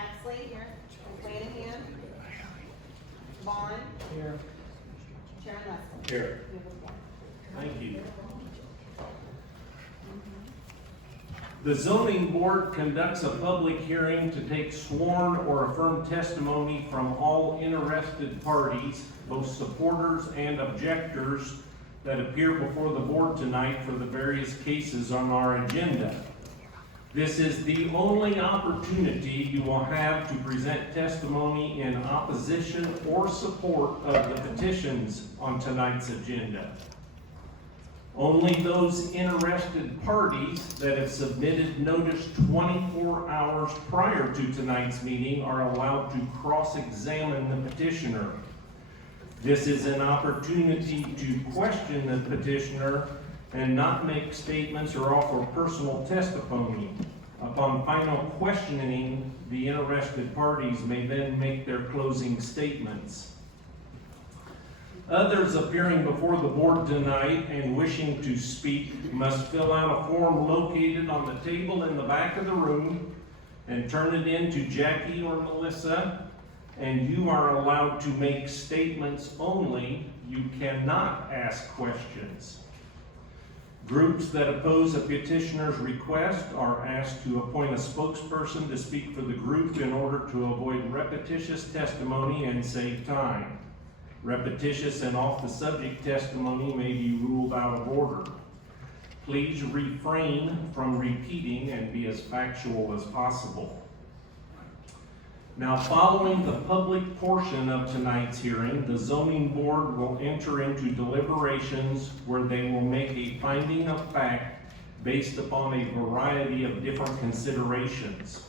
Baxley. Here. Flanagan. Vaughn. Here. Chairman Russell. Here. You have a quorum. Thank you. The zoning board conducts a public hearing to take sworn or affirmed testimony from all interested parties, both supporters and objectors, that appear before the board tonight for the various cases on our agenda. This is the only opportunity you will have to present testimony in opposition or support of the petitions on tonight's agenda. Only those interested parties that have submitted notice 24 hours prior to tonight's meeting are allowed to cross-examine the petitioner. This is an opportunity to question the petitioner and not make statements or offer personal testimony. Upon final questioning, the interested parties may then make their closing statements. Others appearing before the board tonight and wishing to speak must fill out a form located on the table in the back of the room and turn it in to Jackie or Melissa, and you are allowed to make statements only. You cannot ask questions. Groups that oppose a petitioner's request are asked to appoint a spokesperson to speak for the group in order to avoid repetitious testimony and save time. Repetitious and off-the-subject testimony may be ruled out of order. Please refrain from repeating and be as factual as possible. Now, following the public portion of tonight's hearing, the zoning board will enter into deliberations where they will make a finding of fact based upon a variety of different considerations.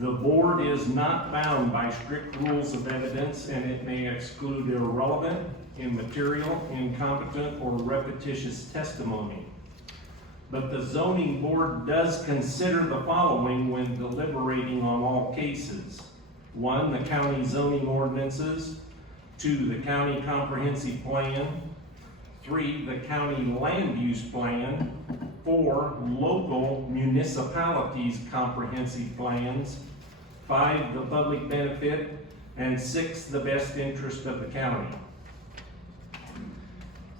The board is not bound by strict rules of evidence, and it may exclude irrelevant, immaterial, incompetent, or repetitious testimony. But the zoning board does consider the following when deliberating on all cases. 1, the county zoning ordinances. 2, the county comprehensive plan. 3, the county land use plan. 4, local municipalities' comprehensive plans. 5, the public benefit. And 6, the best interest of the county.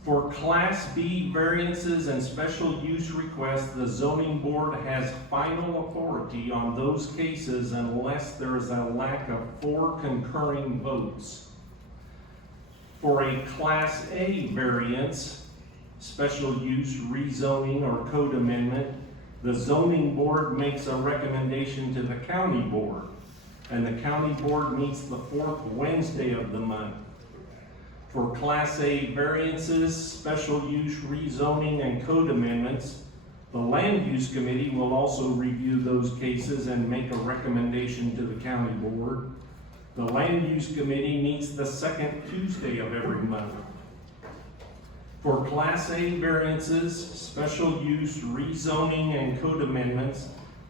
For Class B variances and special use requests, the zoning board has final authority on those cases unless there is a lack of 4 concurring votes. For a Class A variance, special use, rezoning, or code amendment, the zoning board makes a recommendation to the county board, and the county board meets the 4th Wednesday of the month. For Class A variances, special use, rezoning, and code amendments, the Land Use Committee will also review those cases and make a recommendation to the county board. The Land Use Committee meets the 2nd Tuesday of every month. For Class A variances, special use, rezoning, and code amendments,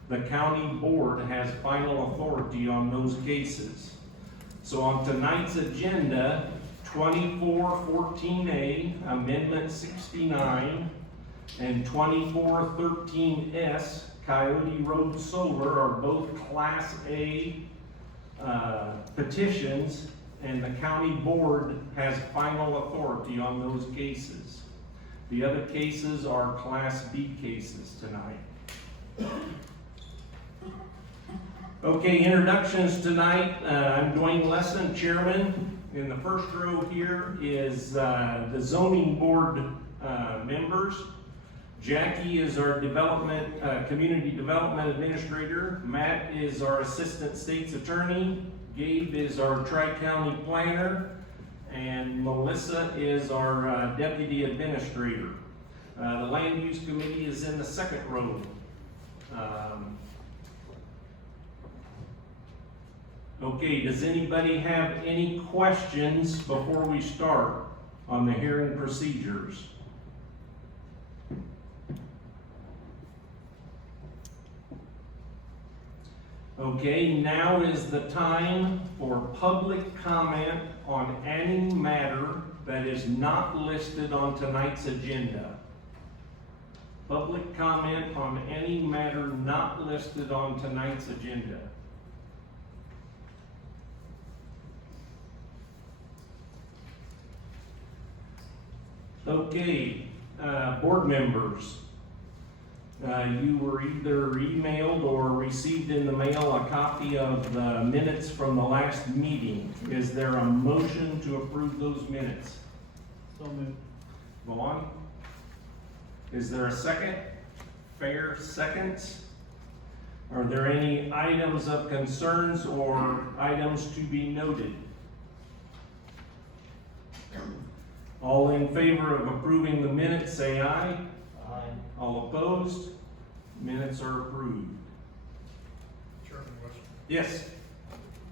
the county board has final authority on those cases. So on tonight's agenda, 2414A, Amendment 69, and 2413S, Coyote Road Solar, are both Class A petitions, and the county board has final authority on those cases. The other cases are Class B cases tonight. Okay, introductions tonight. I'm Dwayne Lesson, Chairman. In the first row here is the zoning board members. Jackie is our community development administrator. Matt is our assistant state's attorney. Gabe is our tri-county planner. And Melissa is our deputy administrator. The land use committee is in the second row. Okay, does anybody have any questions before we start on the hearing procedures? Okay, now is the time for public comment on any matter that is not listed on tonight's agenda. Public comment on any matter not listed on tonight's agenda. Okay, board members. You were either emailed or received in the mail a copy of the minutes from the last meeting. Is there a motion to approve those minutes? So moved. Vaughn? Is there a second? Fair seconds? Are there any items of concerns or items to be noted? All in favor of approving the minutes, say aye. Aye. All opposed? Minutes are approved. Chairman West, Yes.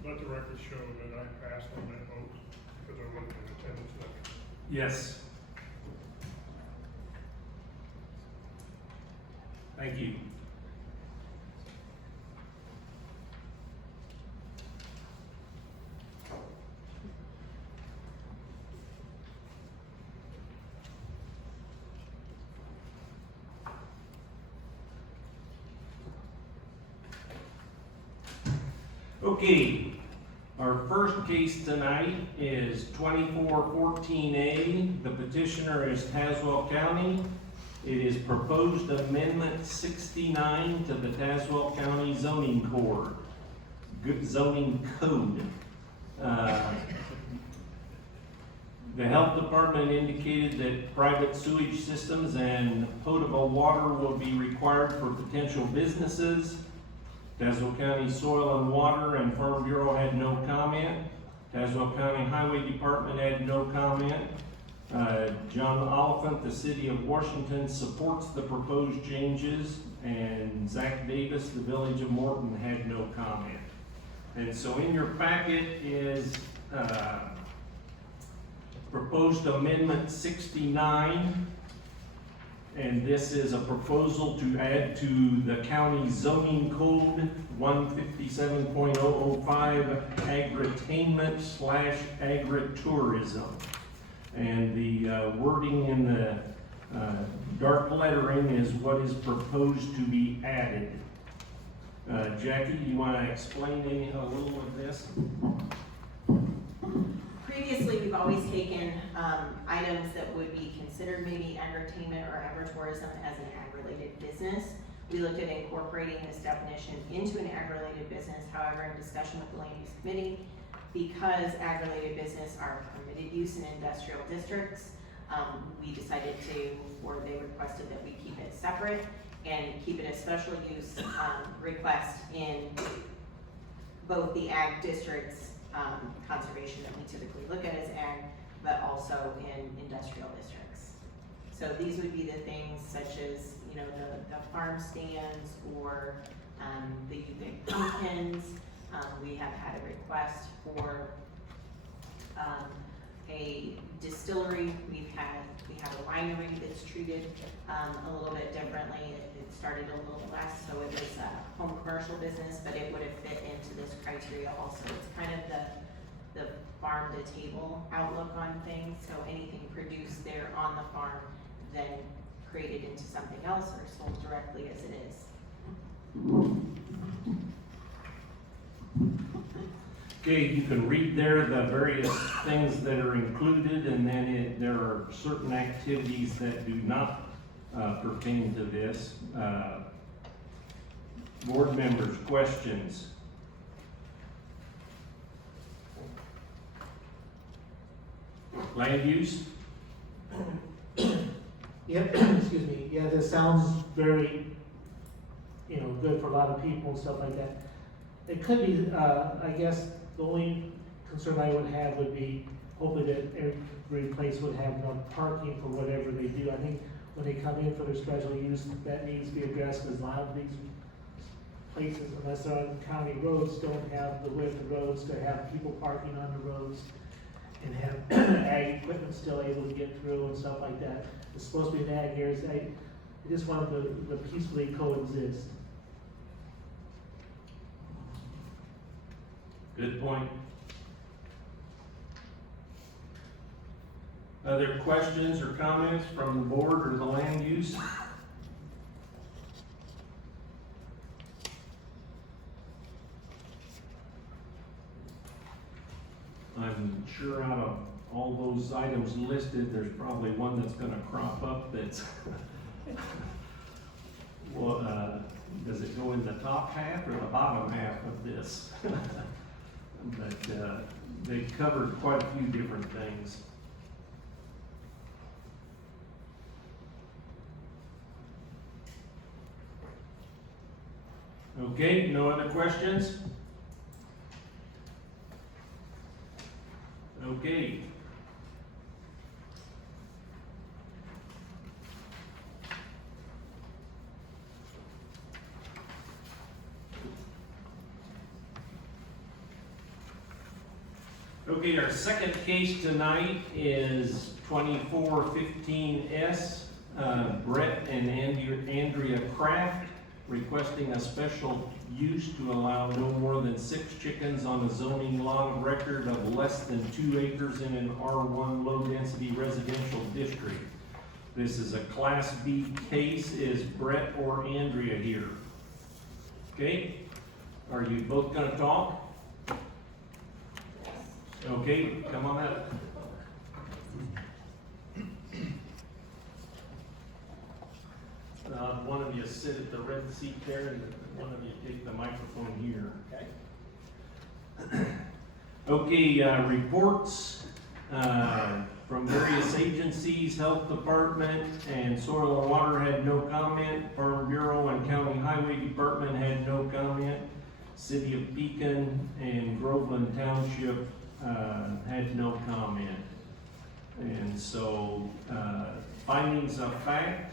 let the record show that I passed on that vote because I wasn't in attendance that. Yes. Thank you. Okay, our first case tonight is 2414A. The petitioner is Tazewell County. It is proposed amendment 69 to the Tazewell County zoning code. The health department indicated that private sewage systems and potable water will be required for potential businesses. Tazewell County Soil and Water and Farm Bureau had no comment. Tazewell County Highway Department had no comment. John Oliphant, the City of Washington, supports the proposed changes, and Zach Davis, the Village of Morton, had no comment. And so in your packet is proposed amendment 69. And this is a proposal to add to the county zoning code 157.005 agritainment/agritourism. And the wording in the dark lettering is what is proposed to be added. Jackie, you want to explain a little of this? Previously, we've always taken items that would be considered maybe agri-tainment or agritourism as an ag-related business. We looked at incorporating this definition into an ag-related business. However, in discussion with the land use committee, because ag-related business are permitted use in industrial districts, we decided to, or they requested that we keep it separate and keep it a special use request in both the ag districts conservation that we typically look at as ag, but also in industrial districts. So these would be the things such as, you know, the farm stands or the big pumpkins. We have had a request for a distillery. We have a winery that's treated a little bit differently. It started a little less, so it was a home commercial business, but it would have fit into this criteria also. It's kind of the farm to table outlook on things. So anything produced there on the farm, then created into something else or sold directly as it is. Okay, you can read there the various things that are included, and then there are certain activities that do not pertain to this. Board members, questions? Land use? Yep, excuse me, yeah, this sounds very, good for a lot of people and stuff like that. It could be, I guess, the only concern I would have would be hopefully that every place would have enough parking for whatever they do. I think when they come in for their special use, that needs to be addressed, because a lot of these places, unless they're on county roads, don't have the width of roads to have people parking on the roads and have ag equipment still able to get through and stuff like that. It's supposed to be an ag area. I just want them to peacefully coexist. Good point. Other questions or comments from the board or the land use? I'm sure out of all those items listed, there's probably one that's gonna crop up that's, well, does it go in the top half or the bottom half of this? But, they covered quite a few different things. Okay, no other questions? Okay. Okay, our second case tonight is 2415S, Brett and Andrea Kraft requesting a special use to allow no more than 6 chickens on a zoning lot of record of less than 2 acres in an R1 low-density residential district. This is a Class B case. Is Brett or Andrea here? Okay, are you both gonna talk? Okay, come on up. One of you sit at the red seat there, and one of you take the microphone here. Okay. Okay, reports from various agencies. Health Department and Soil and Water had no comment. Farm Bureau and County Highway Department had no comment. City of Pekin and Groveland Township had no comment. And so, findings of fact.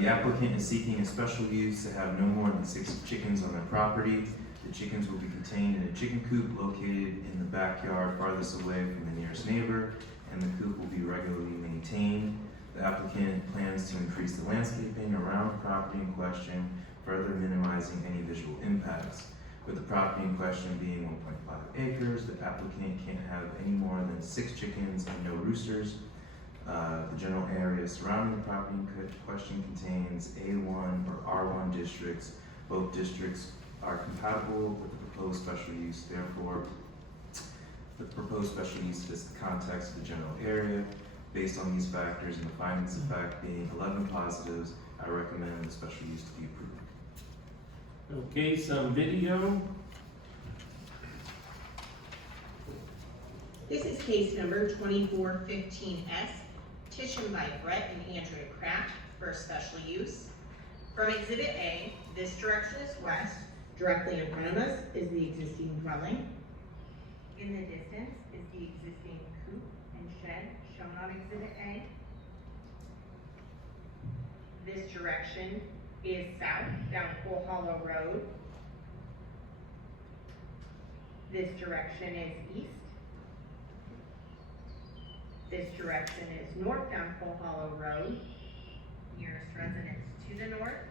The applicant is seeking a special use to have no more than 6 chickens on their property. The chickens will be contained in a chicken coop located in the backyard farthest away from the nearest neighbor, and the coop will be regularly maintained. The applicant plans to increase the landscaping around the property in question, further minimizing any visual impacts. With the property in question being 1.5 acres, the applicant can't have any more than 6 chickens and no roosters. The general area surrounding the property in question contains A1 or R1 districts. Both districts are compatible with the proposed special use. Therefore, the proposed special use fits the context of the general area. Based on these factors and the findings of fact being 11 positives, I recommend the special use to be approved. Okay, some video. This is case number 2415S, petition by Brett and Andrea Kraft for a special use. From Exhibit A, this direction is west. Directly in front of us is the existing dwelling. In the distance is the existing coop and shed shown on Exhibit A. This direction is south down Coal Hollow Road. This direction is east. This direction is north down Coal Hollow Road, nearest residence to the north,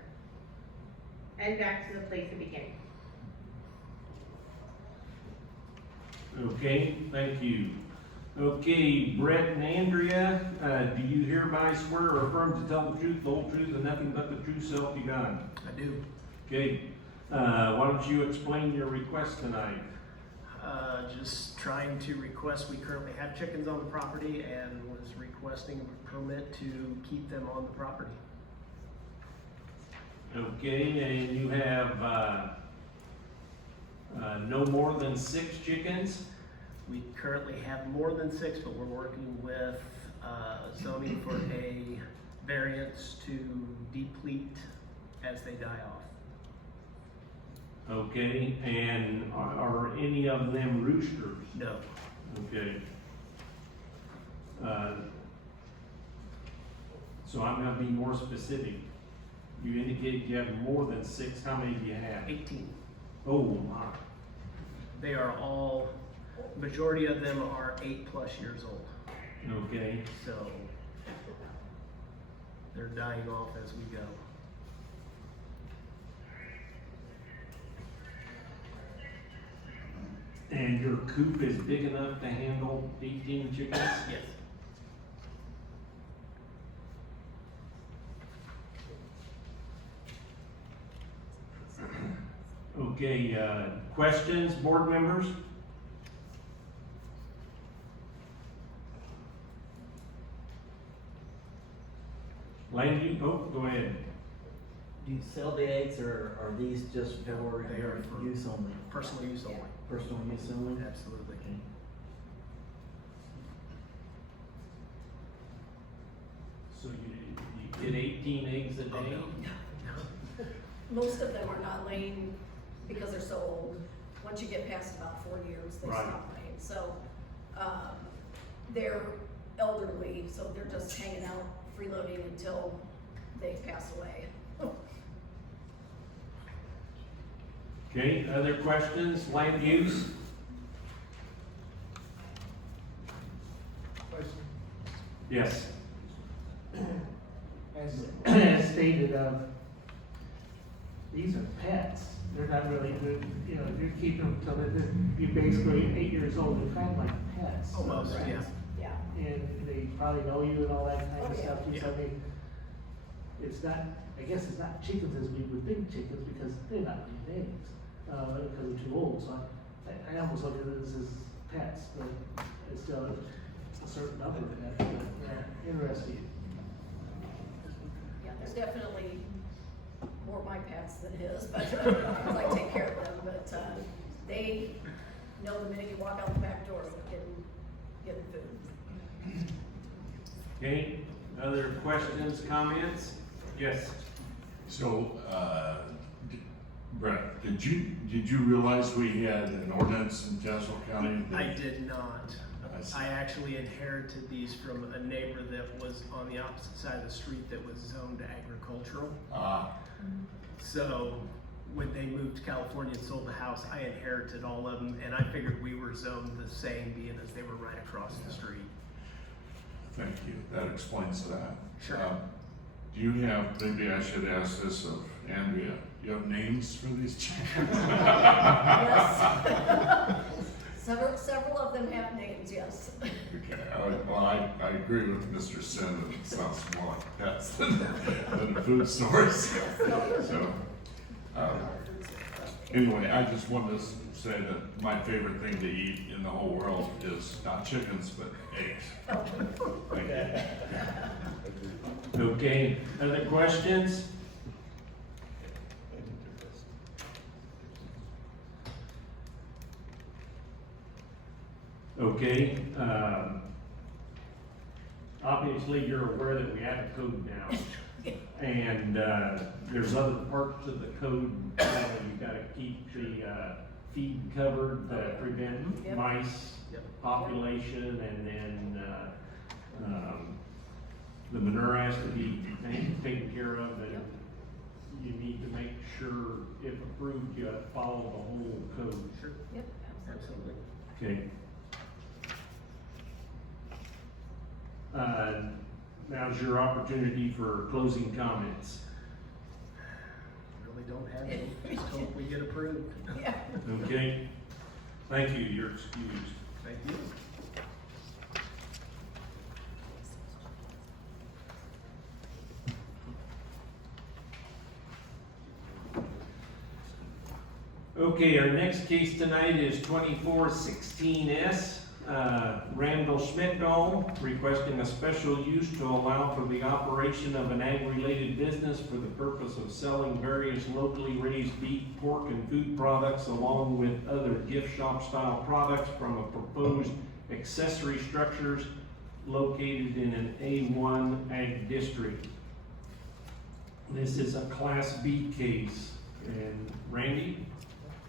and back to the place of beginning. Okay, thank you. Okay, Brett and Andrea, do you hereby swear or affirm to tell the truth, the whole truth, and nothing but the true self you got? I do. Okay, why don't you explain your request tonight? Just trying to request, we currently have chickens on the property and was requesting a permit to keep them on the property. Okay, and you have, no more than 6 chickens? We currently have more than 6, but we're working with zoning for a variance to deplete as they die off. Okay, and are any of them roosters? No, Okay. So I'm gonna be more specific. You indicate you have more than 6, how many do you have? 18. Oh, my. They are all, majority of them are 8+ years old. Okay, So they're dying off as we go. and your coop is big enough to handle 18 chickens? Yes. Okay, questions, board members? Land you, oh, go ahead. Do you sell the eggs, or are these just for They are your for- use only? Personal use only. Personal use only? Absolutely. Okay. So you get 18 eggs a day? Most of them are not laying because they're so old. Once you get past about 4 years, they Right. stop laying. So, they're elderly, so they're just hanging out, freeloading until they pass away. Okay, other questions, land use? Yes. As stated, these are pets. They're not really good, you know, if you're keeping them till you're basically 8 years old, they're kind of like pets. Almost, yeah. Yeah. And they probably know you and all that kind Oh, of yeah. stuff too, so I mean, it's not, I guess it's not chickens as we would think chickens, because they're not laying eggs, because they're too old, so I almost look at it as pets, but it's still a certain number of that, but, interesting. Yeah, there's definitely more my pets than his, but because I take care of them, but, they know the minute you walk out the back door, they're getting food. Okay, other questions, comments? Yes. So, Brett, did you realize we had an ordinance in Tazewell County? that- I did not. I see. I actually inherited these from a neighbor that was on the opposite side of the street that was zoned agricultural. So when they moved to California and sold the house, I inherited all of them, and I figured we were zoned the same, being as they were right across the street. Thank you, that explains that. Sure. Do you have, maybe I should ask this of Andrea, you have names for these chickens? Yes. Several of them have names, yes. Okay, well, I agree with Mr. Sin, that it sounds more like pets than food stores. So, anyway, I just wanted to say that my favorite thing to eat in the whole world is not chickens, but eggs. Thank you. Okay, other questions? Okay, obviously you're aware that we have a code now. And, there's other parts of the code, you gotta keep the, feed covered to prevent Yep. mice Yep. population, and then, the manure has to be taken care of, and Yep. you need to make sure, if approved, you follow the whole code. Sure. Yep, Absolutely. Okay. Now's your opportunity for closing comments. Really don't have any, just hope we get approved. Yeah. Okay? Thank you, you're excused. Thank you. Okay, our next case tonight is 2416S. Randall Schmidtdahl requesting a special use to allow for the operation of an ag-related business for the purpose of selling various locally raised beef, pork, and food products along with other gift shop style products from a proposed accessory structures located in an A1 ag district. This is a Class B case. And Randy?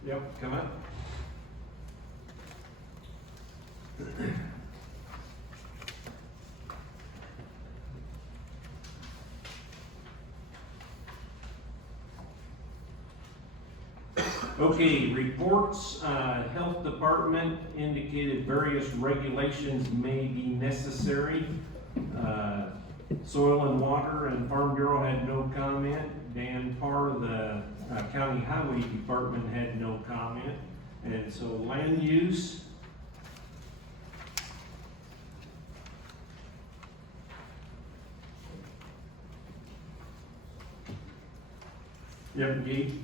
Yep, come up. Okay, reports, Health Department indicated various regulations may be necessary. Soil and Water and Farm Bureau had no comment. Dan Parr, the County Highway Department, had no comment. And so land use. Yep, Gee.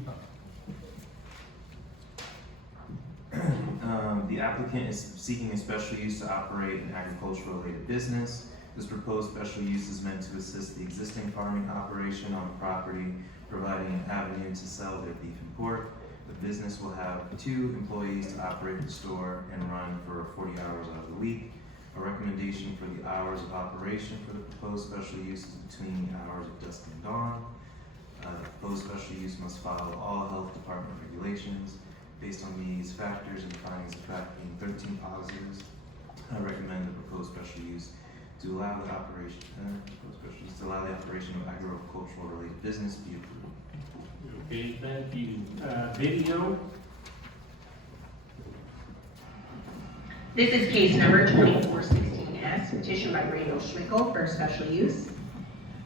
applicant is seeking a special use to operate an agricultural related business. This proposed special use is meant to assist the existing farming operation on the property, providing an avenue to sell their beef and pork. The business will have 2 employees to operate the store and run for 40 hours out of the week. A recommendation for the hours of operation for the proposed special use is between the hours of dusk and dawn. The proposed special use must follow all health department regulations. Based on these factors and findings of fact being 13 positives, I recommend the proposed special use to allow the operation, of agricultural related business be approved. Okay, thank you. Video? This is case number 2416S, petition by Randall Schmickel for special use.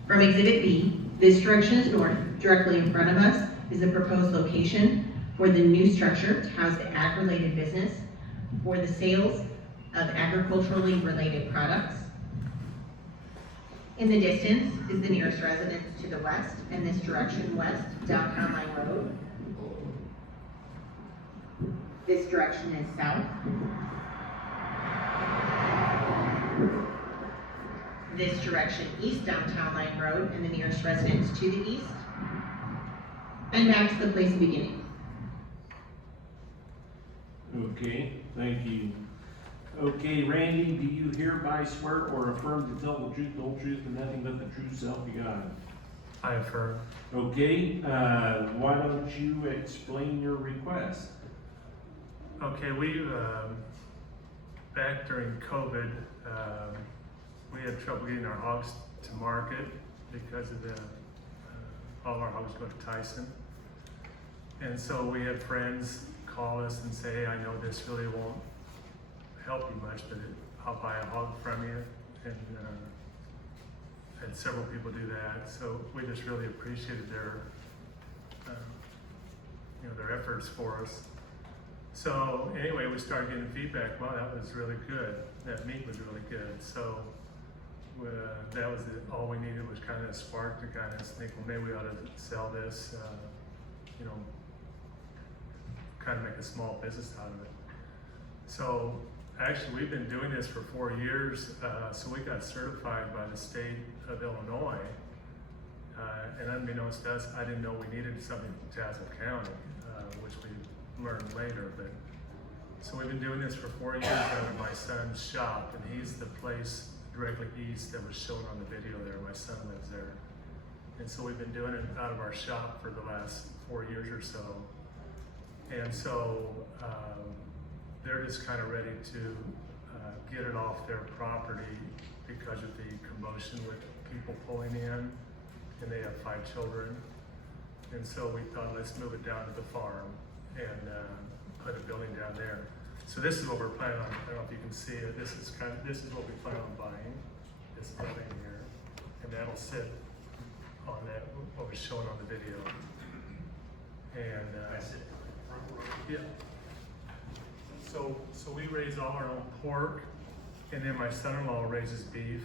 From Exhibit B, this direction is north. Directly in front of us is the proposed location for the new structure to house the ag-related business for the sales of agriculturally related products. In the distance is the nearest residence to the west, and this direction west, Downtown Line Road. This direction is south. This direction east, Downtown Line Road, and the nearest residence to the east. And back to the place of beginning. Okay, thank you. Okay, Randy, do you hereby swear or affirm to tell the truth, the whole truth, and nothing but the truth, so help you God? I affirm. Okay, why don't you explain your request? Okay, we, back during COVID, we had trouble getting our hogs to market because of all our hogs go to Tyson. And so we had friends call us and say, hey, I know this really won't help you much, but I'll buy a hog from you. And had several people do that. So we just really appreciated their, their efforts for us. So anyway, we started getting feedback. Wow, that was really good. That meat was really good. So that was all we needed was kind of a spark to kind of think, well, maybe we ought to sell this, kind of make a small business out of it. So actually, we've been doing this for 4 years. So we got certified by the state of Illinois. And unbeknownst to us, I didn't know we needed something from Tazewell County, which we learned later. But so we've been doing this for 4 years out of my son's shop, and he's the place directly east that was shown on the video there. My son lives there. And so we've been doing it out of our shop for the last 4 years or so. And so they're just kind of ready to get it off their property because of the commotion with people pulling in, and they have 5 children. And so we thought, let's move it down to the farm and put a building down there. So this is what we're planning on. I don't know if you can see it. This is what we plan on buying, this building here, and that'll sit on that what was shown on the video. And yeah. So we raise all our own pork, and then my son-in-law raises beef,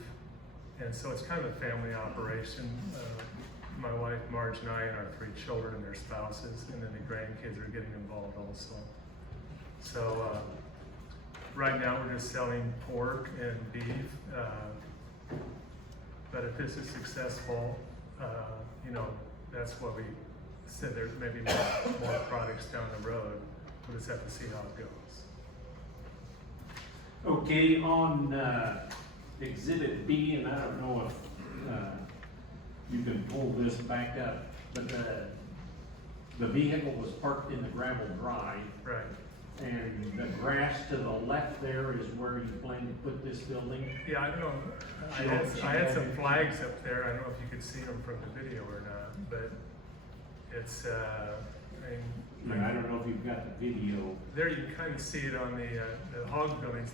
and so it's kind of a family operation. My wife, Marge, and I, and our 3 children and their spouses, and then the grandkids are getting involved also. So right now we're just selling pork and beef, but if this is successful, that's what we said. There's maybe more products down the road. We'll just have to see how it goes. Okay, on Exhibit B, and I don't know if you can pull this back up, but the vehicle was parked in the gravel drive. Right. And the grass to the left there is where you plan to put this building? Yeah, I don't know. I had some flags up there. I don't know if you could see them from the video or not, but it's, I don't know if you've got the video. there you can kind of see it on the hog buildings.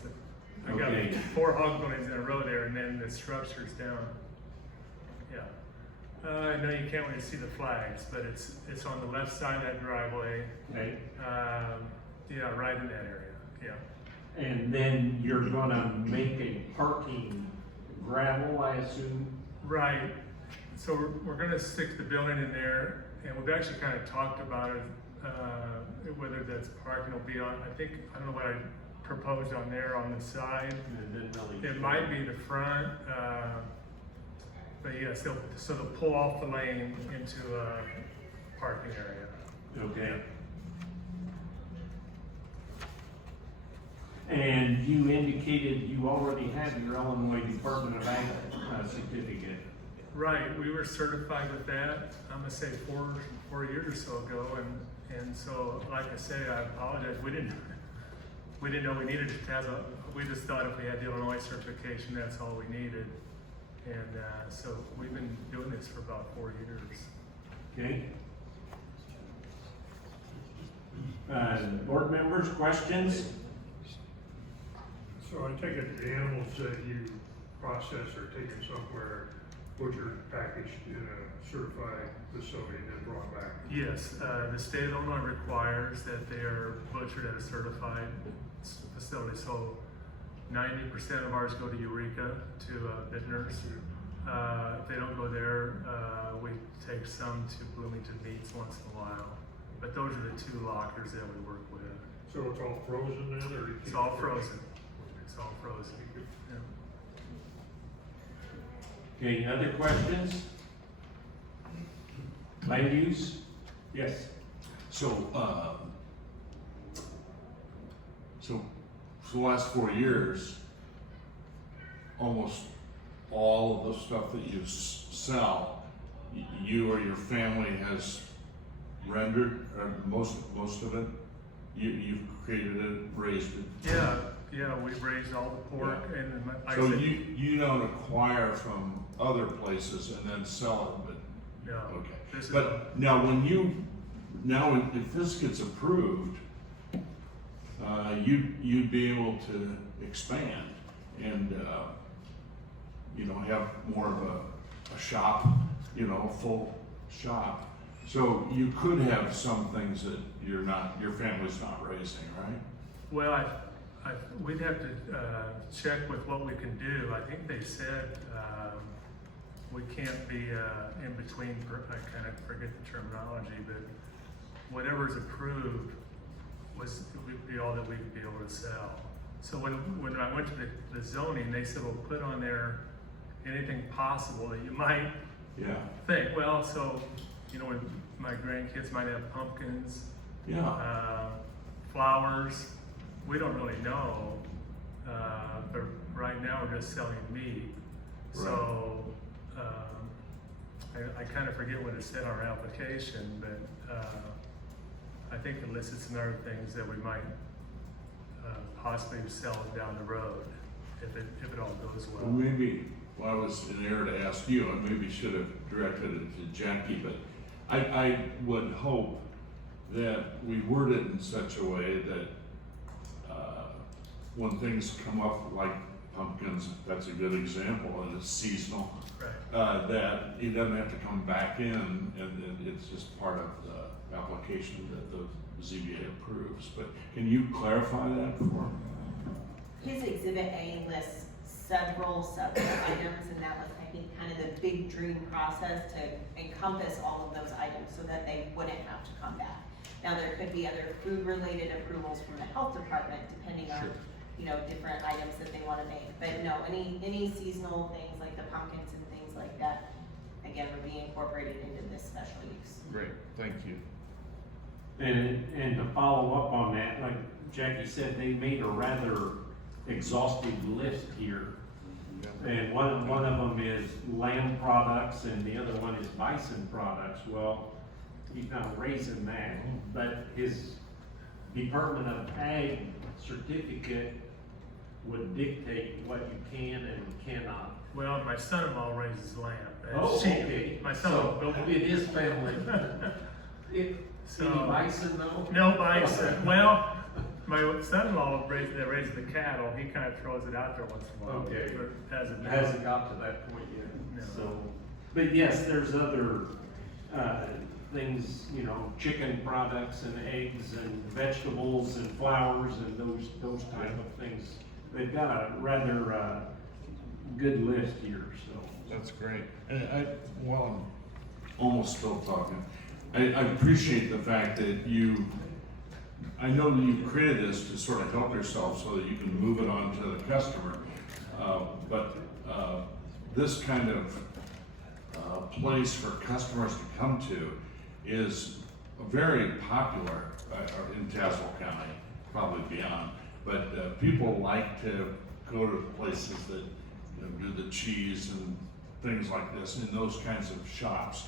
I got Okay. 4 hog buildings in a row there, and then the structure's down. Yeah. No, you can't really see the flags, but it's on the left side of that driveway. Okay. Yeah, right in that area. Yeah. And then you're gonna make a parking gravel, I assume? Right. So we're gonna stick the building in there, and we've actually kind of talked about it, whether that's parking will be on, I don't know what I proposed on there on the side. And then really. It might be the front, but yes, so they'll pull off the lane into a parking area. Okay. And you indicated you already have your Illinois Department of Ag certificate. Right, we were certified with that, I'm gonna say four years or so ago, and so, like I say, I apologize, we didn't know we needed it as we just thought if we had the Illinois certification, that's all we needed. And, so we've been doing this for about 4 years. Okay. Board members, questions? So I take it the animals that you process are taken somewhere, butchered, packaged in a certified facility and then brought back? Yes, the state of Illinois requires that they are butchered at a certified facility, so 90% of ours go to Eureka, to Bittner's. If they don't go there, we take some to Bloomington Meats once in a while. But those are the 2 lockers that we work with. So it's all frozen then, or? you It's keep all it frozen. It's all frozen. Yeah. Okay, other questions? Land use? Yes. So for the last 4 years, almost all of the stuff that you sell, you or your family has rendered, or most of it, you've created it, raised it. Yeah, we've raised all the pork and I So said, you don't acquire from other places and then sell it, but, no. okay. This is But now if this gets approved, you'd be able to expand and, have more of a shop, a full shop. So you could have some things that your family's not raising, right? Well, we'd have to check with what we can do. I think they said we can't be in between, I kind of forget the terminology, but whatever's approved would be all that we'd be able to sell. So when I went to the zoning, they said, well, put on there anything possible that you might Yeah. think. Well, so, when my grandkids might have pumpkins, Yeah. flowers, we don't really know, but right now we're just selling meat. So, I kind of forget what it said on our application, but I think it listed some other things that we might possibly sell down the road if it all goes Well, well. maybe, I was in error to ask you, I maybe should have directed it to Jackie, but I would hope that we word it in such a way that when things come up like pumpkins, that's a good example, and it's seasonal, Right. that he doesn't have to come back in, and it's just part of the application that the ZBA approves. But can you clarify that for me? His Exhibit A lists several items, and that was, I think, kind of the big dream process to encompass all of those items so that they wouldn't have to come back. Now, there could be other food-related approvals from the health department, depending on, different items that they wanna make. But no, any seasonal things like the pumpkins and things like that, again, would be incorporated into this special use. Great, thank you. And to follow up on that, like Jackie said, they made a rather exhaustive list here. And one of them is lamb products and the other one is bison products. Well, he's not raising that, but his Department of Ag certificate would dictate what you can and cannot. Well, my son-in-law raises lamb. and Oh, sheep. okay. My son-in-law So built it is family. So- Any bison though? No bison. Well, my son-in-law raises the cattle. He kind of throws it out there once in a while. Okay. But hasn't Hasn't got to that point yet, No. so. But yes, there's other, things, chicken products and eggs and vegetables and flowers and those type of things. They've got a rather, good list here, so. That's great. And I'm almost still talking, I appreciate the fact that you I know that you created this to sort of help yourself so that you can move it on to the customer. But this kind of place for customers to come to is very popular in Tazewell County, probably beyond. But people like to go to places that do the cheese and things like this in those kinds of shops.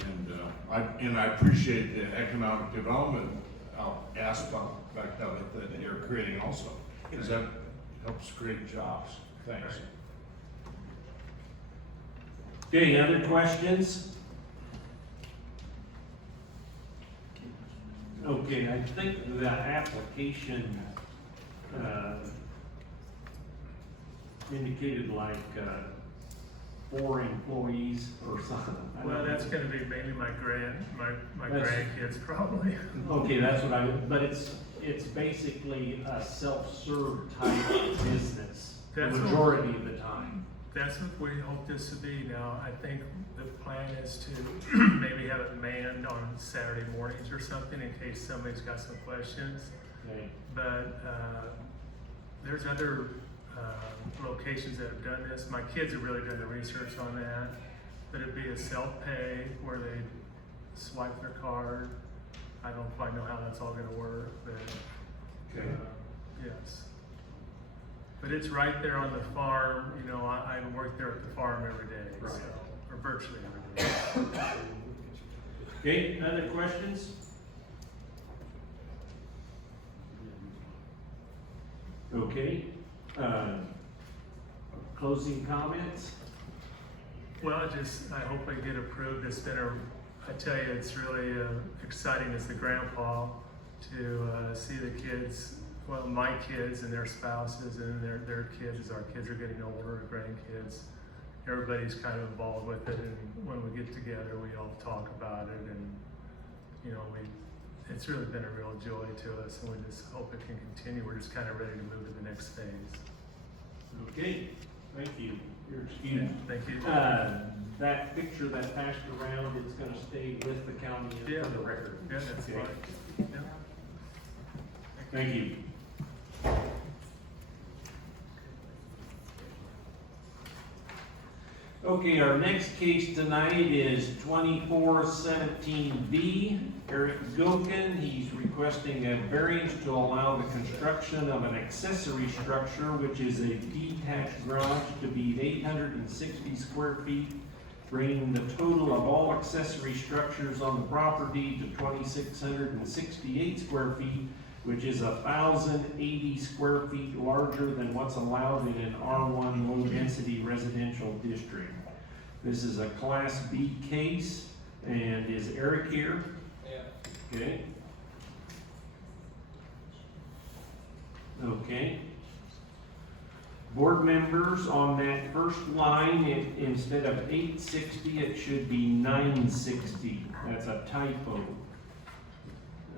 And I appreciate the economic development aspect of it that you're creating also, because that helps create jobs. Thanks. Okay, other questions? Okay, I think the application, indicated like, 4 employees or something. I Well, don't that's know. gonna be mainly my That's- grandkids probably. Okay, that's what but it's basically a self-serve type of business, the That's what- majority of the time. That's what we hope this to be. Now, I think the plan is to maybe have it manned on Saturday mornings or something in case somebody's got some questions. Okay, But, there's other, locations that have done this. My kids have really done the research on that. But it'd be a self-pay where they swipe their card. I don't quite know how that's all gonna work, but, okay. yes. But it's right there on the farm, you know, I work there at the farm every day, so, Right. or virtually every day. Okay, other questions? Okay, closing comments? Well, I hope I get approved. It's been I tell you, it's really exciting as the grandpa to see the kids, well, my kids and their spouses and their kids, as our kids are getting older, our grandkids. Everybody's kind of involved with it, and when we get together, we all talk about it, and, you know, it's really been a real joy to us, and we just hope it can continue. We're just kind of ready to move to the next phase. Okay, thank you. You're excused. Thank you. That picture that passed around, it's gonna stay with the county and Yeah. for the record. Yeah, that's Okay. fine. Yeah. Thank you. Okay, our next case tonight is 2417B. Eric Gilkin, he's requesting a variance to allow the construction of an accessory structure, which is a detached garage to be 860 square feet, bringing the total of all accessory structures on the property to 2,668 square feet, which is 1,080 square feet larger than what's allowed in an R1 low-density residential district. This is a Class B case, and is Eric here? Yeah. Okay. Okay. Board members, on that first line, instead of 860, it should be 960. That's a typo.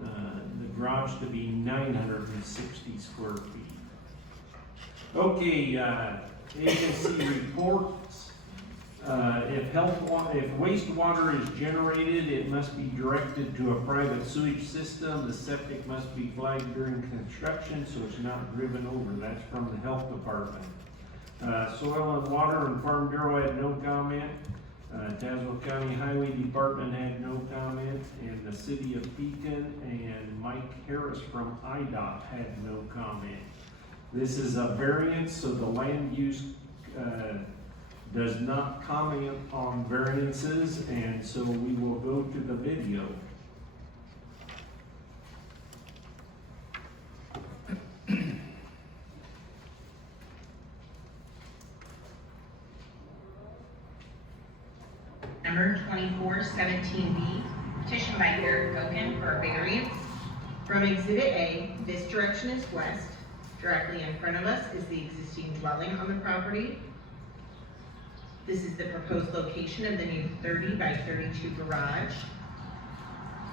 The garage to be 960 square feet. Okay, agency reports. If wastewater is generated, it must be directed to a private sewage system. The septic must be flagged during construction, so it's not driven over. That's from the health department. Soil and Water and Farm Bureau had no comment. Tazewell County Highway Department had no comment, and the City of Pekin and Mike Harris from IDOT had no comment. This is a variance, so the land use does not comment on variances, and so we will go to the video. Number 2417B, petition by Eric Gokin for a variance. From Exhibit A, this direction is west. Directly in front of us is the existing dwelling on the property. This is the proposed location of the new 30 by 32 garage.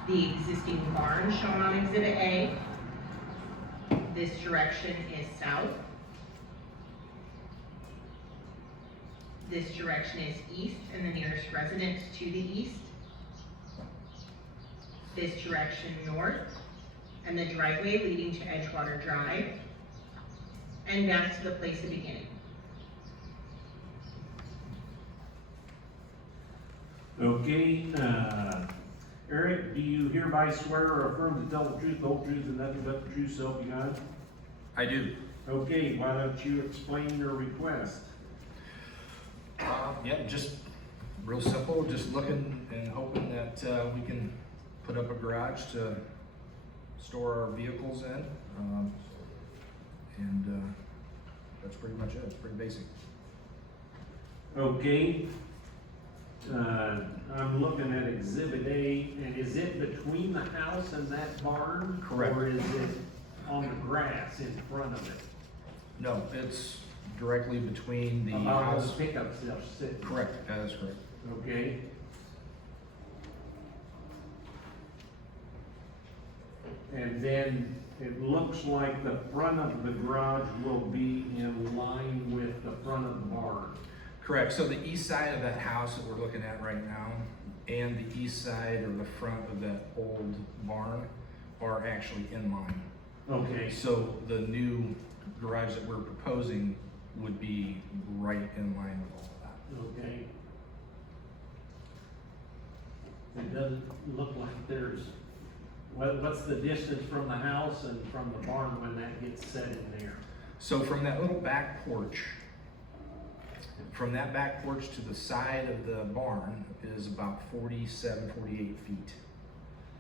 The existing barn shown on Exhibit A. This direction is south. This direction is east, and the nearest residence to the east. This direction north. and the driveway leading to Edgewater Drive, and back to the place of beginning. Okay, Eric, do you hereby swear or affirm to tell the truth, the whole truth, and nothing but the truth, so help you God? I do. Okay, why don't you explain your request? Yeah, just real simple, just looking and hoping that we can put up a garage to store our vehicles in. And that's pretty much it. It's pretty basic. Okay. I'm looking at Exhibit A, and is it between the house and that barn? Correct. Or is it on the grass in front of it? No, it's directly between the About house. those pickups they'll sit. Correct, that is correct. Okay. And then it looks like the front of the garage will be in line with the front of the barn. Correct, so the east side of that house that we're looking at right now and the east side or the front of that old barn are actually in line. Okay, So the new garage that we're proposing would be right in line with all of that. okay. It doesn't look like there's, what's the distance from the house and from the barn when that gets set in there? So from that little back porch, from that back porch to the side of the barn is about 47, 48 feet.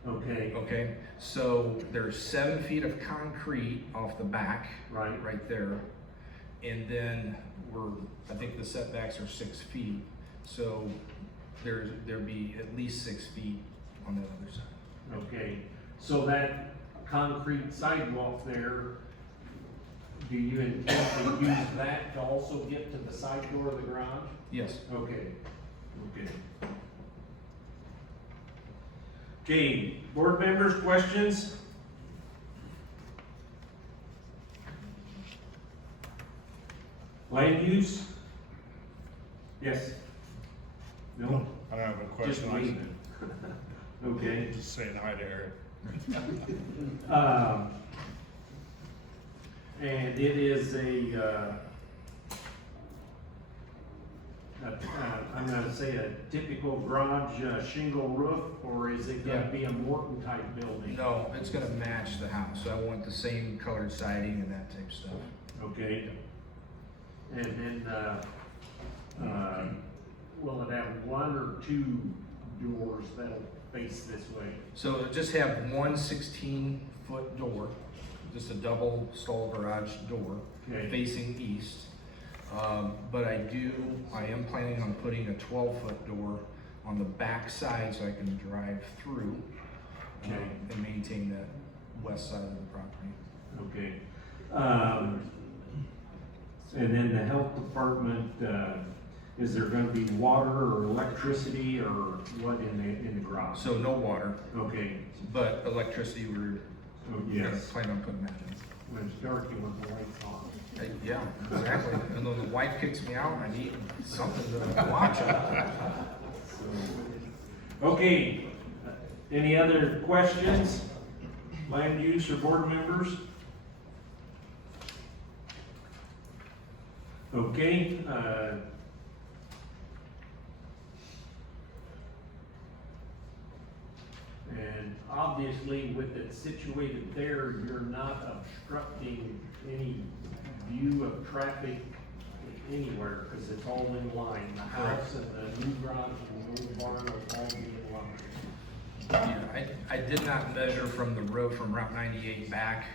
Okay, Okay, so there's 7 feet of concrete off the back, right, right there. And then I think the setbacks are 6 feet. So there'd be at least 6 feet on the other side. okay. So that concrete sidewalk there, do you intend to use that to also get to the side door of the garage? Yes. Okay, okay. Okay, board members, questions? Land use? Yes? No? I don't have a Just question. me. Okay. I'm just saying hi to Eric. And it is I'm gonna say a typical garage shingle roof, or is it gonna Yeah. be a Morton type building? No, it's gonna match the house. So I want the same colored siding and that type of stuff. Okay. And then, will it have one or two doors that'll face this way? So it'll just have one 16-foot door, just a double stall garage door Okay. facing east. But I am planning on putting a 12-foot door on the back side so I can drive through Okay. and maintain that west side of the property. Okay. And then the health department, is there gonna be water or electricity or what in the garage? So no water, Okay, but electricity, we're oh, gonna yes, plan on putting that in. when it's dark, you want the lights on. Yeah, exactly. And then the wife kicks me out and I need something to watch. Okay, any other questions? Land use or board members? Okay, and obviously with it situated there, you're not obstructing any view of traffic anywhere, because it's all in line. The house and the new garage and the old barn will all be in line. Yeah, I did not measure from the road from Route 98 back,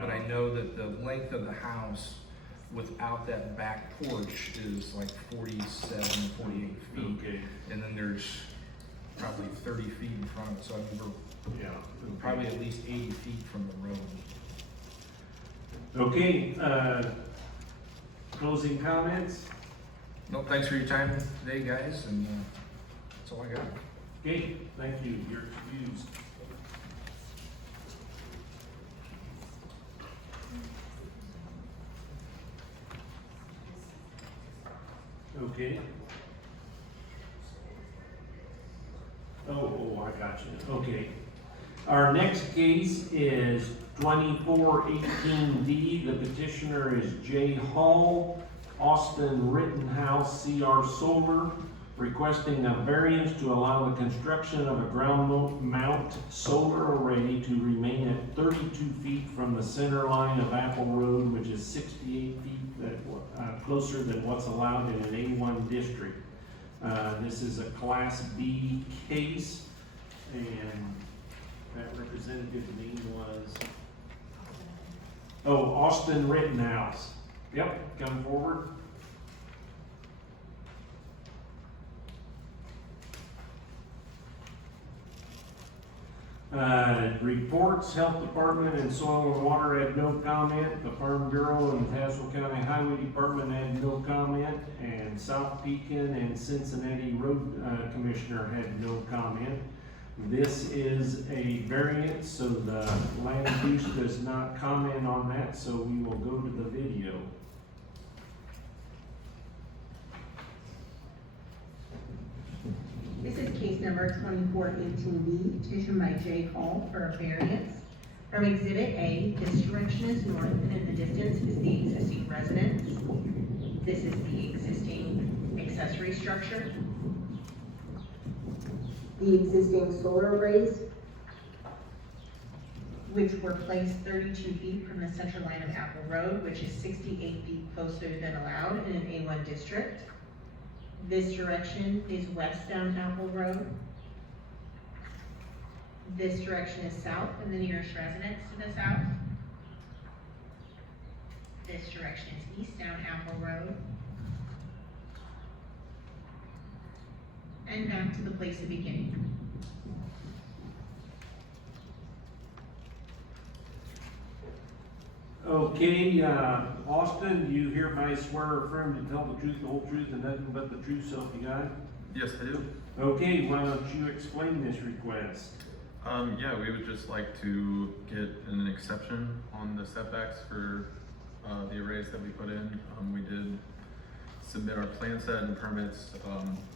but I know that the length of the house without that back porch is like 47, 48 feet. Okay, And then there's probably 30 feet in front of it, so I mean, we're yeah. probably at least 80 feet from the road. Okay, closing comments? No, thanks for your time today, guys, and that's all I got. Okay, thank you, you're excused. Okay. Oh, I got you, okay. Our next case is 2418D. The petitioner is J. Hall, Austin Rittenhouse, CR Solar, requesting a variance to allow the construction of a ground mount solar array to remain at 32 feet from the center line of Apple Road, which is 68 feet closer than what's allowed in an A1 district. This is a Class B case, and that representative name was, Austin Rittenhouse. Yep, come forward. Reports, Health Department and Soil and Water had no comment. The Farm Bureau and Tazewell County Highway Department had no comment. And South Pekin and Cincinnati Road Commissioner had no comment. This is a variance, so the land use does not comment on that, so we will go to the video. This is case number 2418B, petition by J. Hall for a variance. From Exhibit A, this direction is north, and in the distance is the existing residence. This is the existing accessory structure. The existing solar arrays, which were placed 32 feet from the center line of Apple Road, which is 68 feet closer than allowed in an A1 district. This direction is west down Apple Road. This direction is south, and the nearest residence to the south. This direction is east down Apple Road. And back to the place of beginning. Okay, Austin, do you hereby swear or affirm to tell the truth, the whole truth, and nothing but the truth, so help you God? Yes, I do. Okay, why don't you explain this request? Yeah, we would just like to get an exception on the setbacks for the arrays that we put in. We did submit our plan set and permits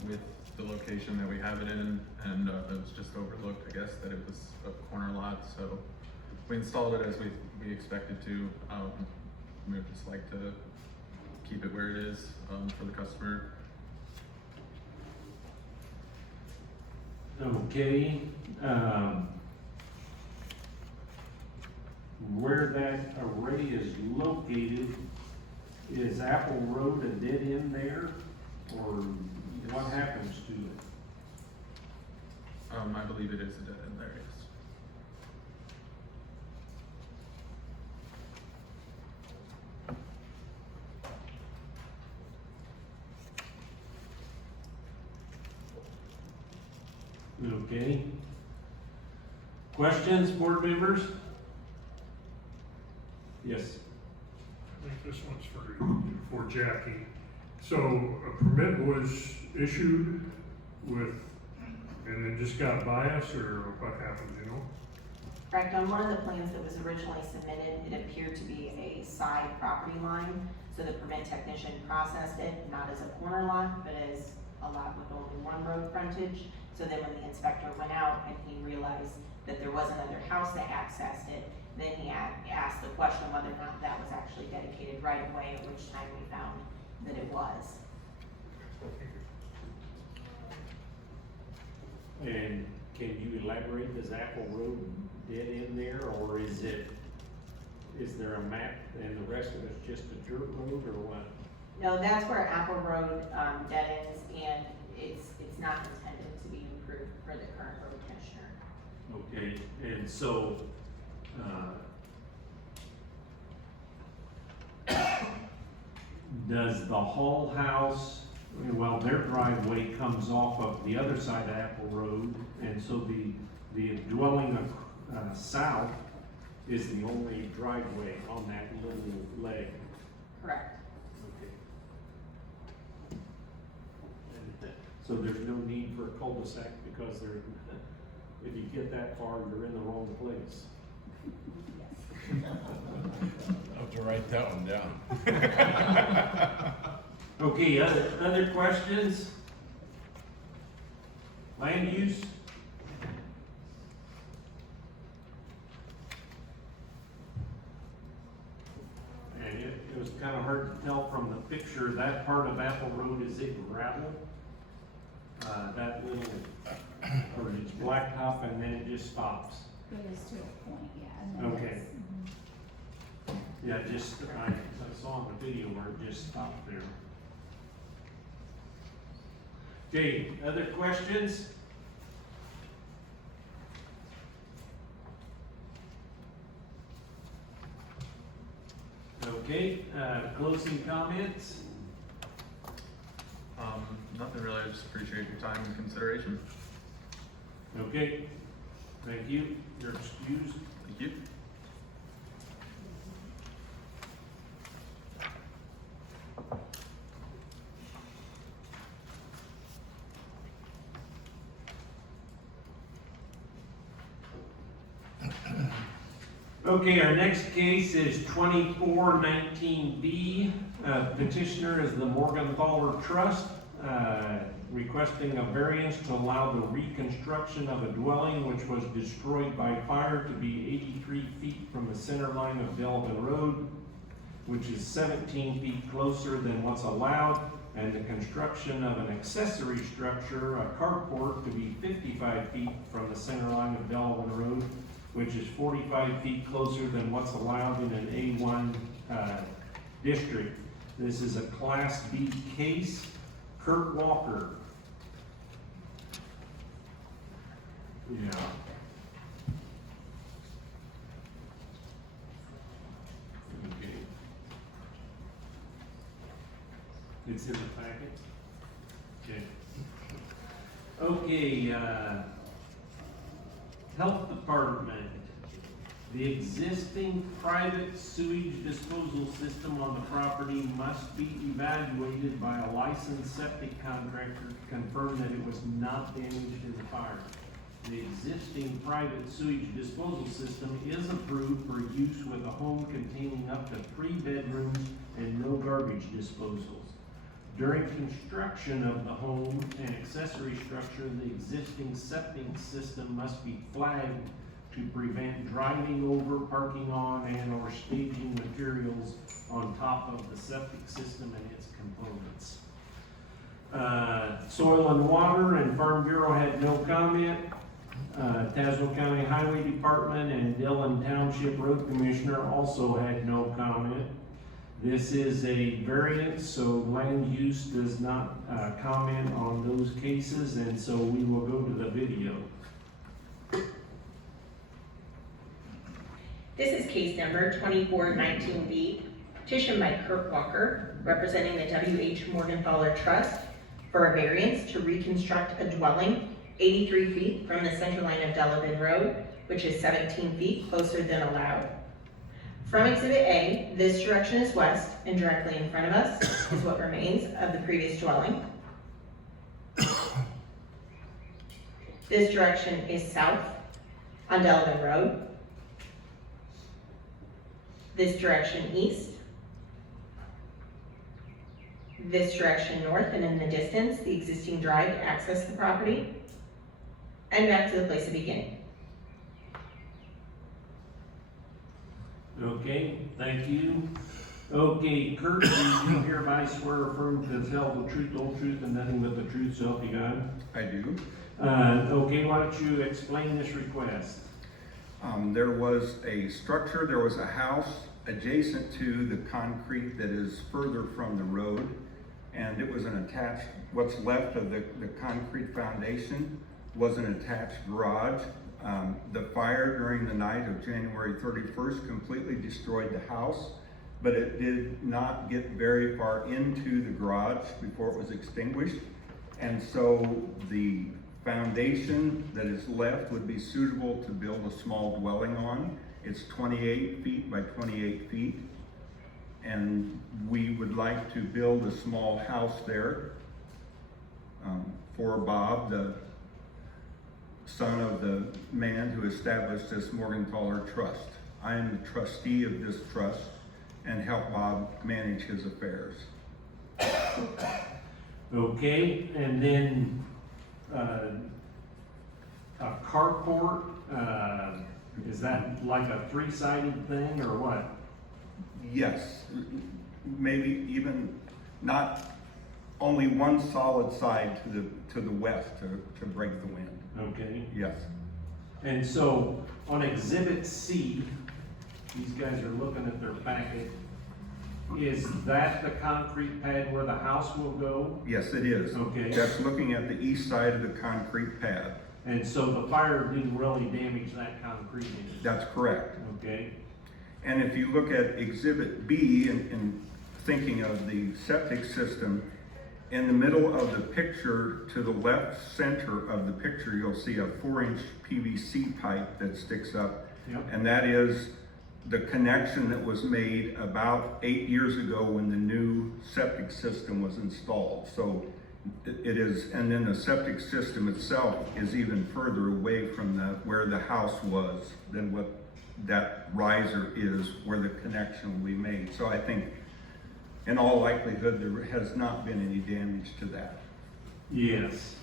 with the location that we have it in, and it was just overlooked, I guess, that it was a corner lot, so we installed it as we expected to. We would just like to keep it where it is for the customer. Okay, where that array is located, is Apple Road a dead end there, or what happens to it? I believe it is a dead end there, yes. Okay. Questions, board members? Yes. I think this one's for Jackie. So a permit was issued with, and then just got by us, or what happened, you know? Correct, on one of the plans that was originally submitted, it appeared to be a side property line. So the permit technician processed it, not as a corner lot, but as a lot with only one road frontage. So then when the inspector went out and he realized that there was another house that accessed it, then he asked the question whether or not that was actually dedicated right away, at which time we found that it was. And can you elaborate, does Apple Road dead end there, or is there a map and the rest of it's just a dirt road, or what? No, that's where Apple Road dead ends, and it's not intended to be improved for the current road commissioner. Okay, and so, does the Hall house, well, their driveway comes off of the other side of Apple Road, and so the dwelling south is the only driveway on that little leg. Correct. Okay. So there's no need for a cul-de-sac because if you get that far, you're in the wrong place. I'll have to write that one down. Okay, other questions? Land use? picture, that part of Apple Road, is it gravel? That little, or it's blacktop and then it just stops? It is to a point, yeah. And then Okay. it's- Yeah, just, I saw in the video where it just stopped there. Okay, other questions? Okay, closing comments? Nothing really, I just appreciate your time and consideration. Okay, thank you, you're excused. Thank you. Okay, our next case is 2419B. Petitioner is the Morgenthaler Trust, requesting a variance to allow the reconstruction of a dwelling which was destroyed by fire to be 83 feet from the center line of Delavan Road, which is 17 feet closer than what's allowed, and the construction of an accessory structure, a carport, to be 55 feet from the center line of Delavan Road, which is 45 feet closer than what's allowed in an A1 district. This is a Class B case. Kurt Walker. Yeah. Okay. It's in the packet? Okay. Okay, Health Department. The existing private sewage disposal system on the property must be evaluated by a licensed septic contractor to confirm that it was not damaged in the fire. The existing private sewage disposal system is approved for use with a home containing up to 3 bedrooms and no garbage disposals. During construction of the home and accessory structure, the existing septic system must be flagged to prevent driving over, parking on, and or staging materials on top of the septic system and its components. Soil and Water and Farm Bureau had no comment. Tazewell County Highway Department and Dillon Township Road Commissioner also had no comment. This is a variance, so land use does not comment on those cases, and so we will go to the video. This is case number 2419B, petition by Kurt Walker, representing the W.H. Morgenthaler Trust for a variance to reconstruct a dwelling 83 feet from the center line of Delavan Road, which is 17 feet closer than allowed. From Exhibit A, this direction is west, and directly in front of us is what remains of the previous dwelling. This direction is south on Delavan Road. This direction east. This direction north, and in the distance, the existing drive to access the property. And back to the place of beginning. Okay, thank you. Okay, Kurt, do you hereby swear or affirm to tell the truth, the whole truth, and nothing but the truth, so help you God? I do. Okay, why don't you explain this request? There was a structure, there was a house adjacent to the concrete that is further from the road, and it was an attached, what's left of the concrete foundation was an attached garage. The fire during the night of January 31st completely destroyed the house, but it did not get very far into the garage before it was extinguished. And so the foundation that is left would be suitable to build a small dwelling on. It's 28 feet by 28 feet. And we would like to build a small house there for Bob, the son of the man who established this Morgenthaler Trust. I am the trustee of this trust and help Bob manage his affairs. Okay, and then, a carport, is that like a 3-sided thing or what? Yes, maybe even Not only one solid side to the west to break the wind. Okay. Yes. And so on Exhibit C, these guys are looking at their packet. Is that the concrete pad where the house will go? Yes, it is. Okay. That's looking at the east side of the concrete pad. And so the fire didn't really damage that concrete? That's correct. Okay. And if you look at Exhibit B in thinking of the septic system, in the middle of the picture, to the left center of the picture, you'll see a 4-inch PVC pipe that sticks up. Yep. And that is the connection that was made about 8 years ago when the new septic system was installed. So it is, and then the septic system itself is even further away from where the house was than what that riser is, where the connection will be made. So I think in all likelihood, there has not been any damage to that. Yes.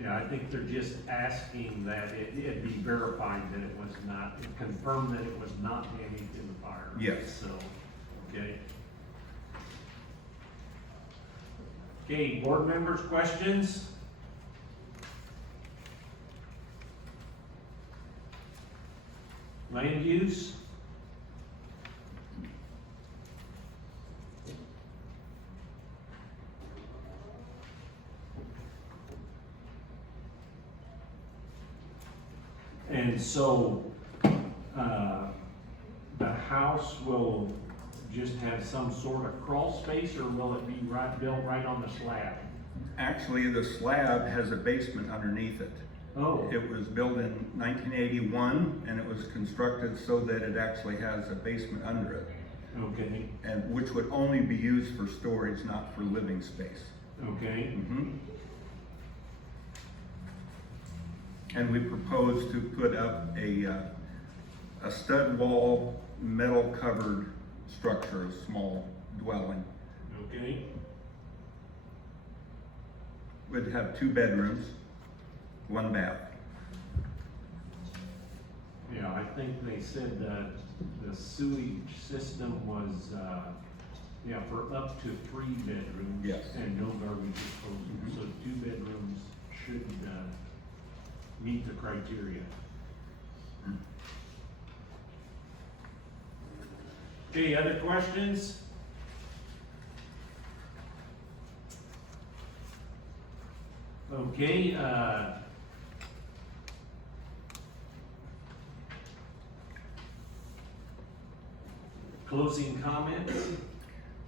Yeah, I think they're just asking that it be verified that it was not, and confirmed that it was not damaged in the fire. Yes. So, okay. Okay, board members, questions? Land use? And so, the house will just have some sort of crawl space, or will it be built right on the slab? Actually, the slab has a basement underneath it. Oh, It was built in 1981, and it was constructed so that it actually has a basement under it, okay, and which would only be used for storage, not for living space. okay, And we propose to put up a stud wall, metal covered structure, a small dwelling. okay, Would have 2 bedrooms, 1 bath. yeah, I think they said that the sewage system was, yeah, for up to 3 bedrooms. Yes. And no garbage disposal, so 2 bedrooms should, meet the criteria. Okay, other questions? Okay, closing comments?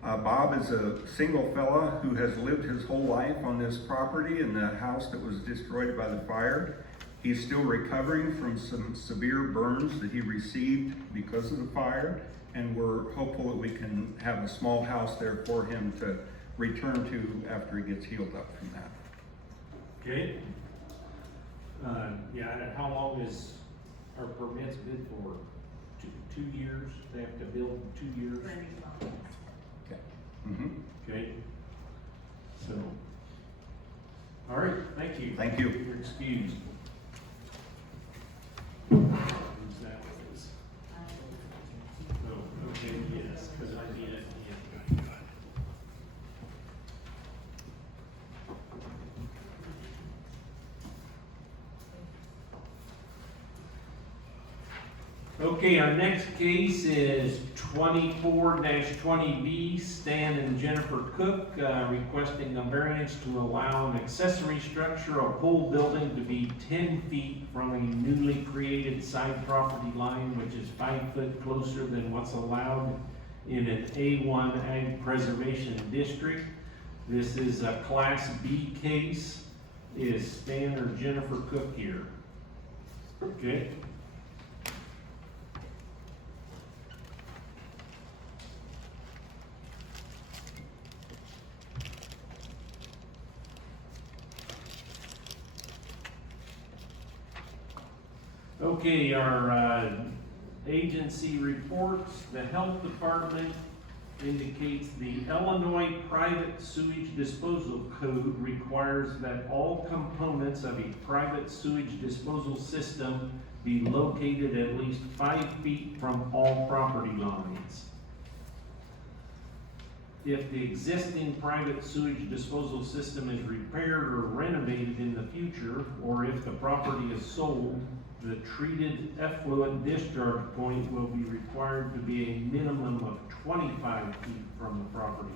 Bob is a single fella who has lived his whole life on this property in the house that was destroyed by the fire. He's still recovering from some severe burns that he received because of the fire, and we're hopeful that we can have a small house there for him to return to after he gets healed up from that. Okay. Yeah, and how long is our permits good for? 2 years? They have to build in 2 years? Okay. Mm-hmm. Okay. So, all right, thank you. Thank you. You're excused. Who's that with us? Oh, okay, yes, because I need it. Yeah. Okay, our next case is 24-20B, Stan and Jennifer Cook, requesting a variance to allow an accessory structure, a pole building, to be 10 feet from a newly created side property line, which is 5 foot closer than what's allowed in an A1 Ag Preservation District. This is a Class B case. Is Stan or Jennifer Cook here? Okay. Okay, our agency reports. The health department indicates the Illinois Private Sewage Disposal Code requires that all components of a private sewage disposal system be located at least 5 feet from all property lines. if the existing private sewage disposal system is repaired or renovated in the future, or if the property is sold, the treated effluent discharge point will be required to be a minimum of 25 feet from the property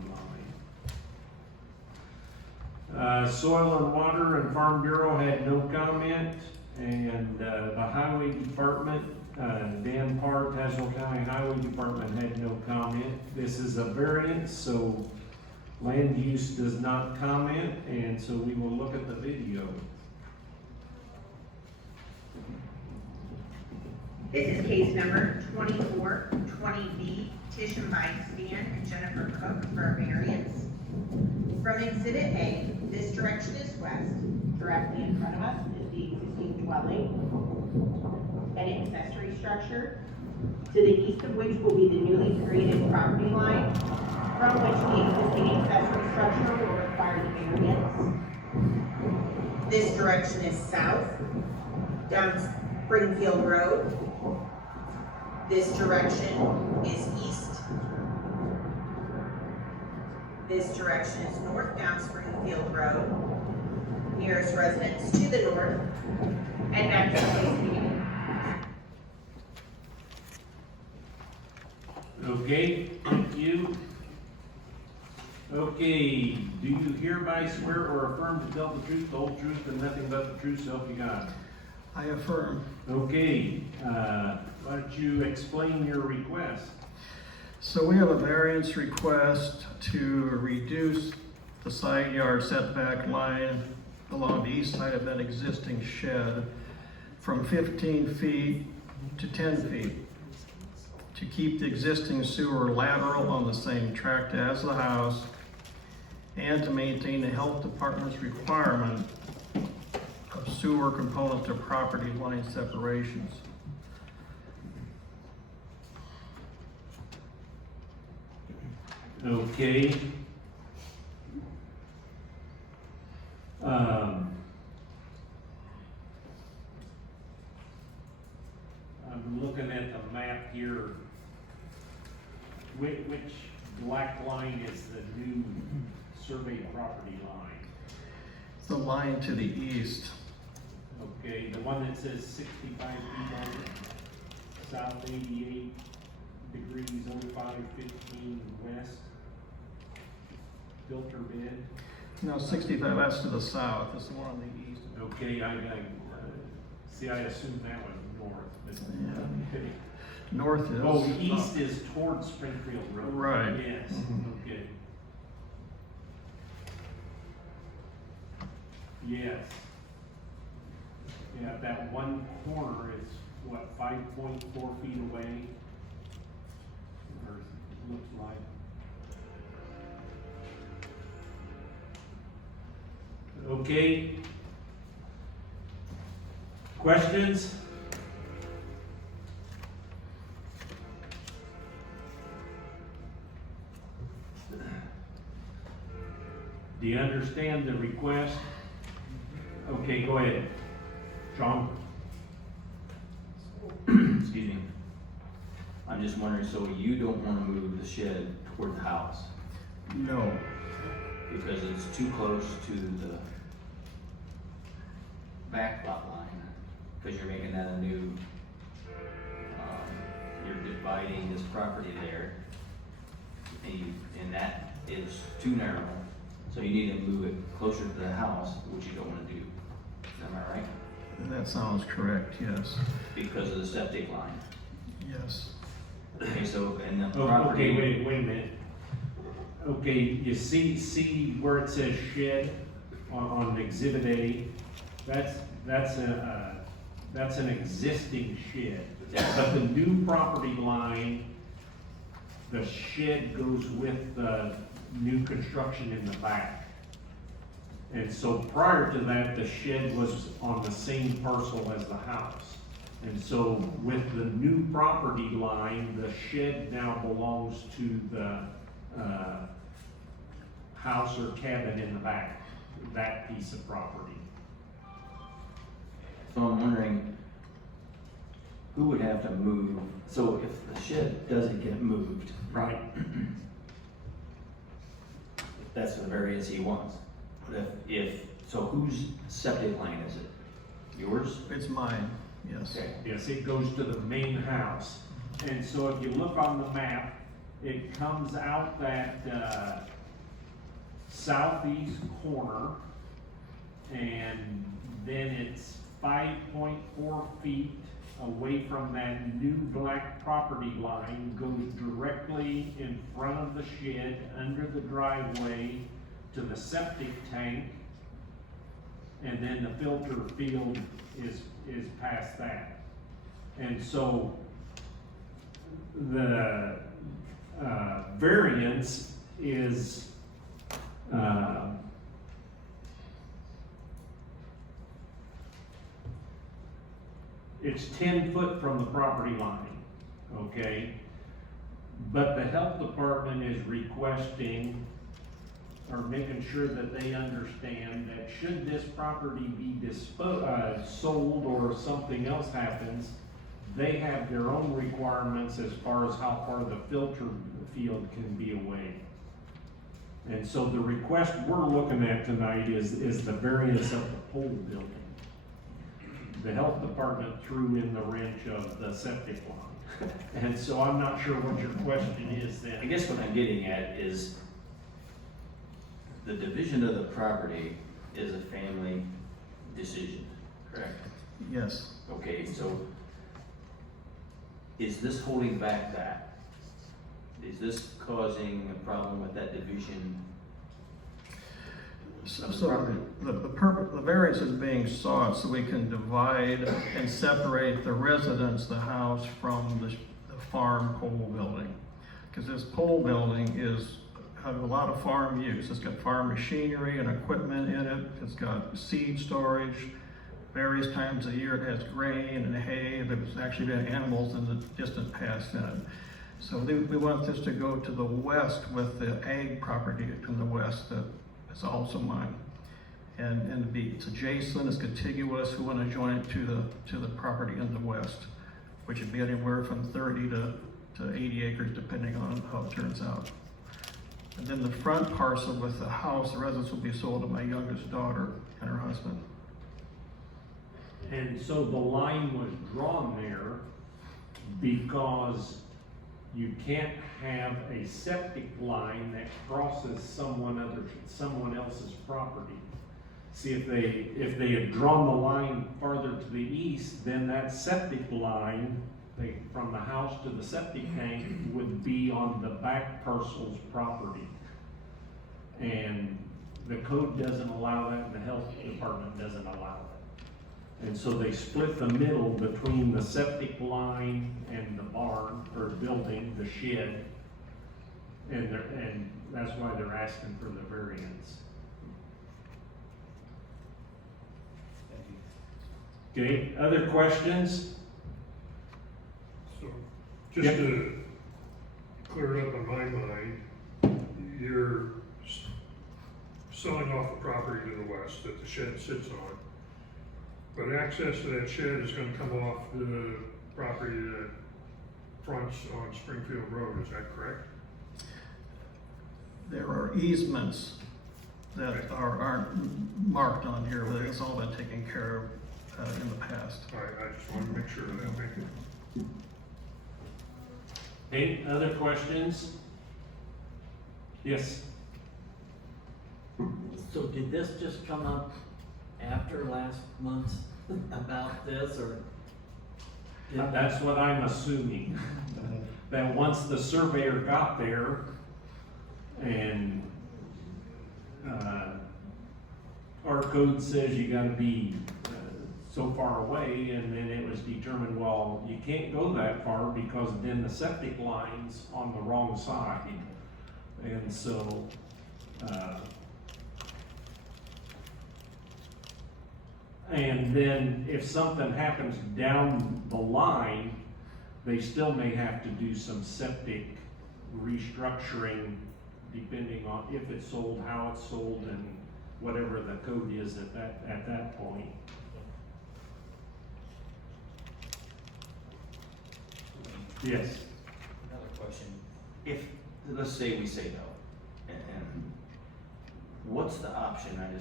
line. Soil and Water and Farm Bureau had no comment, and the Highway Department, Dan Part, Tazewell County Highway Department had no comment. This is a variance, so land use does not comment, and so we will look at the video. This is case number 2420B, petition by Stan and Jennifer Cook for a variance. From Exhibit A, this direction is west. Directly in front of us is the existing dwelling, an accessory structure, to the east of which will be the newly created property line, from which the existing accessory structure will require the variance. This direction is south, down Springfield Road. This direction is east. This direction is north down Springfield Road. Nearest residence to the north, and back to the place beginning. Okay, thank you. Okay, do you hereby swear or affirm to tell the truth, the whole truth, and nothing but the truth, so help you God? I affirm. Okay, why don't you explain your request? So we have a variance request to reduce the side yard setback line along the east side of that existing shed from 15 feet to 10 feet, to keep the existing sewer lateral on the same tract as the house, and to maintain the health department's requirement of sewer component to property line separations. Okay. I'm looking at the map here. Which black line is the new surveyed property line? The line to the east. Okay, the one that says 65 feet on it, south 88 degrees 0515 west, filter bed. No, 65, that's to the south, it's the one on the east. Okay, see, I assumed that was north, but, okay. North is. Oh, east is towards Springfield Road. Right. Yes, Mhm. okay. Yes. Yeah, that one corner is, what, 5.4 feet away? Or it looks like. Okay. Questions? Do you understand the request? Okay, go ahead. Sean? Excuse me. I'm just wondering, so you don't want to move the shed toward the house No, because it's too close to the back lot line? Because you're making that a new, you're dividing this property there. And that is too narrow. So you need to move it closer to the house, which you don't want to do. Am I right? that sounds correct, yes. Because of the septic line. Yes. Okay, so, and the Oh, property. okay, wait a minute. Okay, you see where it says shed on Exhibit A? That's an existing shed. But the new property line, the shed goes with the new construction in the back. And so prior to that, the shed was on the same parcel as the house. And so with the new property line, the shed now belongs to the house or cabin in the back, that piece of property. So I'm wondering, who would have to move, so if the shed doesn't get moved, Right. that's the variance he wants. But so whose septic line is it? Yours? It's mine, yes. Okay. Yes, it goes to the main house. And so if you look on the map, it comes out that, southeast corner, and then it's 5.4 feet away from that new black property line, goes directly in front of the shed, under the driveway, to the septic tank, and then the filter field is past that. And so the variance is it's 10 foot from the property line, okay? But the health department is requesting or making sure that they understand that should this property be sold or something else happens, they have their own requirements as far as how far the filter field can be away. And so the request we're looking at tonight is the variance of the pole building. The health department threw in the wrench of the septic line. And so I'm not sure what your question is then. I guess what I'm getting at is the division of the property is a family decision, correct? Yes. Okay, so is this holding back that? Is this causing a problem with that division? So the variance is being sought so we can divide and separate the residence, the house, from the farm pole building. Because this pole building has a lot of farm use. It's got farm machinery and equipment in it. It's got seed storage. Various times a year it has grain and hay. There's actually been animals in the distant past in it. So we want this to go to the west with the ag property in the west that is also mine. And it's adjacent, it's contiguous. We want to join it to the property in the west, which would be anywhere from 30 to 80 acres depending on how it turns out. And then the front parcel with the house, the residence will be sold to my youngest daughter and her husband. And so the line was drawn there because you can't have a septic line that crosses someone else's property. See, if they had drawn the line farther to the east, then that septic line, from the house to the septic tank, would be on the back parcel's property. And the code doesn't allow that, and the health department doesn't allow it. And so they split the middle between the septic line and the barn, or building, the shed, and that's why they're asking for the variance. Okay, other questions? So, just Yep. to clear it up in my mind, you're selling off the property to the west that the shed sits on, but access to that shed is gonna come off the property that fronts on Springfield Road, is that correct? There are easements that aren't marked on here, but it's all been taken care of in the past. All right, I just wanted to make sure of that, thank you. Any other questions? Yes. So did this just come up after last month about this, or? That's what I'm assuming. That once the surveyor got there and, our code says you gotta be so far away, and then it was determined, well, you can't go that far because then the septic line's on the wrong side. And so, and then if something happens down the line, they still may have to do some septic restructuring depending on if it's sold, how it's sold, and whatever the code is at that point. Yes. Another question. If, let's say we say no, and what's the option? I mean,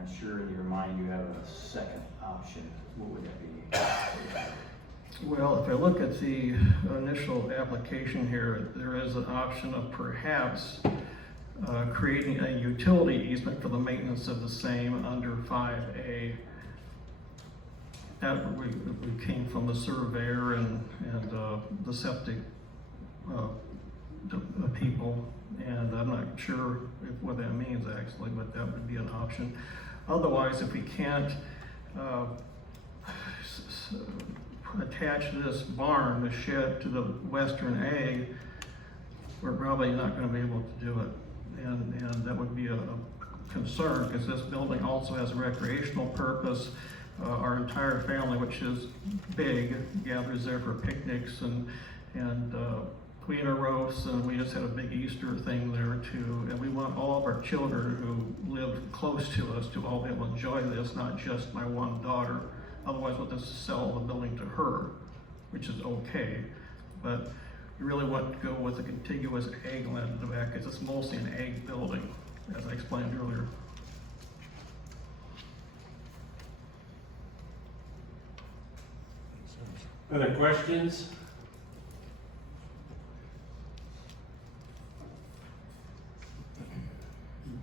I'm sure in your mind you have a second option. What would that be? Well, if I look at the initial application here, there is an option of perhaps creating a utility easement for the maintenance of the same under 5A. That we came from the surveyor and the septic people, and I'm not sure what that means actually, but that would be an option. Otherwise, if we can't attach this barn, the shed, to the western egg, we're probably not going to be able to do it, and that would be a concern, because this building also has a recreational purpose. Our entire family, which is big, gathers there for picnics and Queen roasts, and we just had a big Easter thing there too. And we want all of our children who live close to us to all be able to enjoy this, not just my one daughter. Otherwise, we'll just sell the building to her, which is okay. But we really want to go with a contiguous egg land in the back, because it's mostly an egg building, as I explained earlier. Other questions?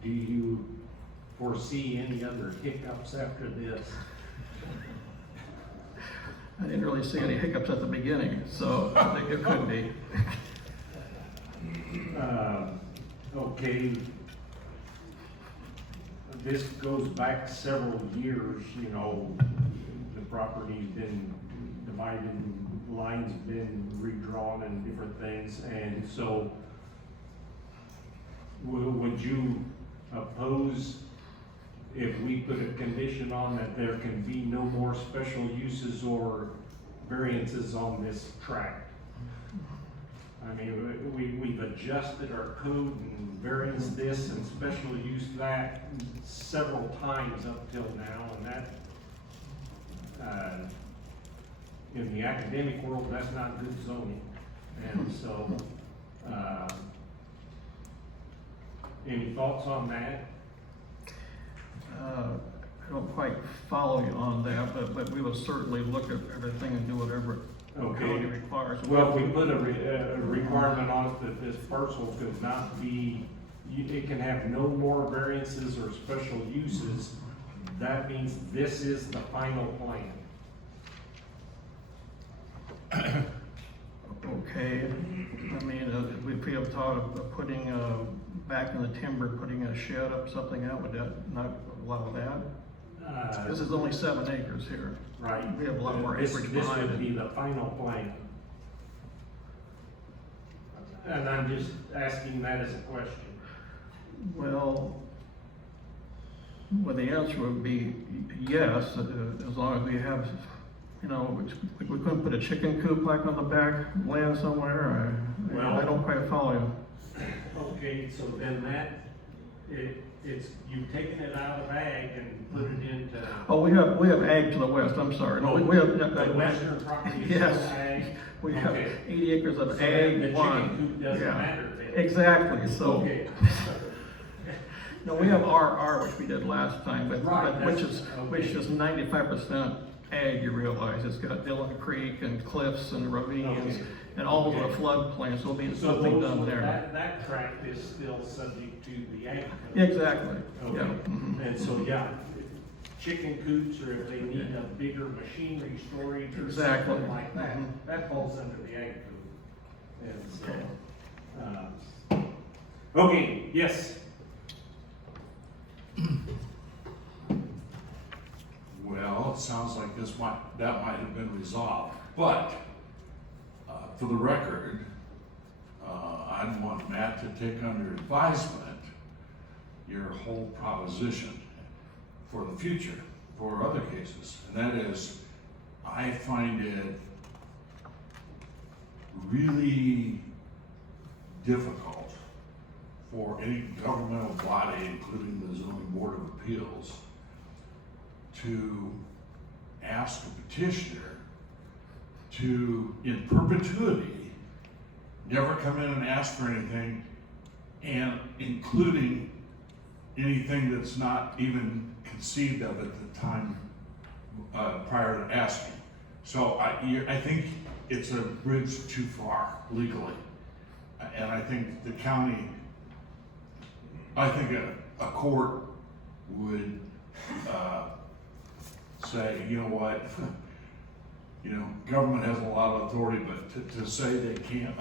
Do you foresee any other hiccups after this? I didn't really see any hiccups at the beginning, so I think it could be. Okay. This goes back several years, you know, the property's been divided, lines been redrawn and different things, and so would you oppose if we put a condition on that there can be no more special uses or variances on this tract? I mean, we've adjusted our code and variance this and special use that several times up till now, and that, in the academic world, that's not good zoning. And so, any thoughts on that? I don't quite follow you on that, but we will certainly look at everything and do whatever code requires. Well, if we put a requirement on it that this parcel could not be, it can have no more variances or special uses, that means this is the final plan. Okay, I mean, if we have thought of putting, back in the timber, putting a shed up, something out, would that not allow that? This is only 7 acres here. Right. We have a lot more acreage This behind would it. be the final plan. And I'm just asking that as a question. Well, the answer would be yes, as long as we have, you know, we couldn't put a chicken coop like on the back land somewhere. I don't quite follow you. Okay, so then it's, you've taken it out of ag and put it into. Oh, we have ag to the west, I'm sorry. No, we have. The western property is Yes. still ag? We have Okay. 80 acres of So ag then the one. chicken coop doesn't Yeah. matter then? Exactly, so. Okay. No, we have RR, which we did last time, but Right, which that's- is 95% ag, you realize. It's got Dillon Creek and cliffs and ravines Okay. and all of the Okay. floodplains, so there'll be So something done there. that tract is still subject to the ag code? Exactly, Okay. yeah. Mhm. And so, yeah, chicken coops, or if they need a bigger machinery storage or Exactly. something like that, Mhm. that falls under the ag code. And so, okay, yes. Well, it sounds like that might have been resolved, but, for the record, I'd want Matt to take under advisement your whole proposition for the future, for other cases, and that is, I find it really difficult for any governmental body, including the zoning board of appeals, to ask a petitioner to, in perpetuity, never come in and ask for anything, and including anything that's not even conceived of at the time, prior to asking. So I think it's a bridge too far legally. And I think the county, I think a court would, say, you know what, you know, government has a lot of authority, but to say they can't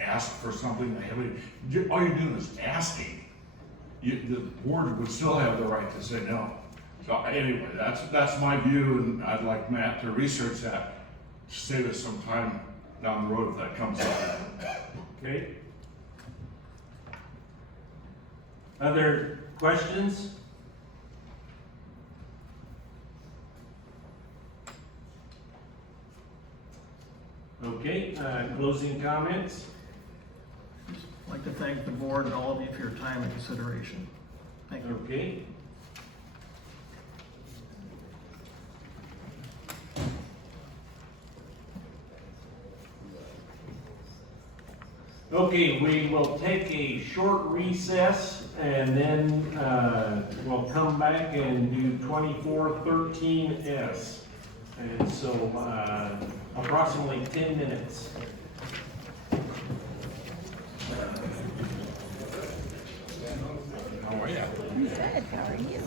ask for something they haven't, all you're doing is asking. The board would still have the right to say no. So anyway, that's my view, and I'd like Matt to research that, to save us some time down the road if that comes up. Okay. Other questions? Okay, closing comments? I'd like to thank the board and all of you for your time and consideration. Thank you. Okay. Okay, we will take a short recess and then we'll come back and do 2413S. And so approximately 10 minutes. Oh, yeah. Good, how are you?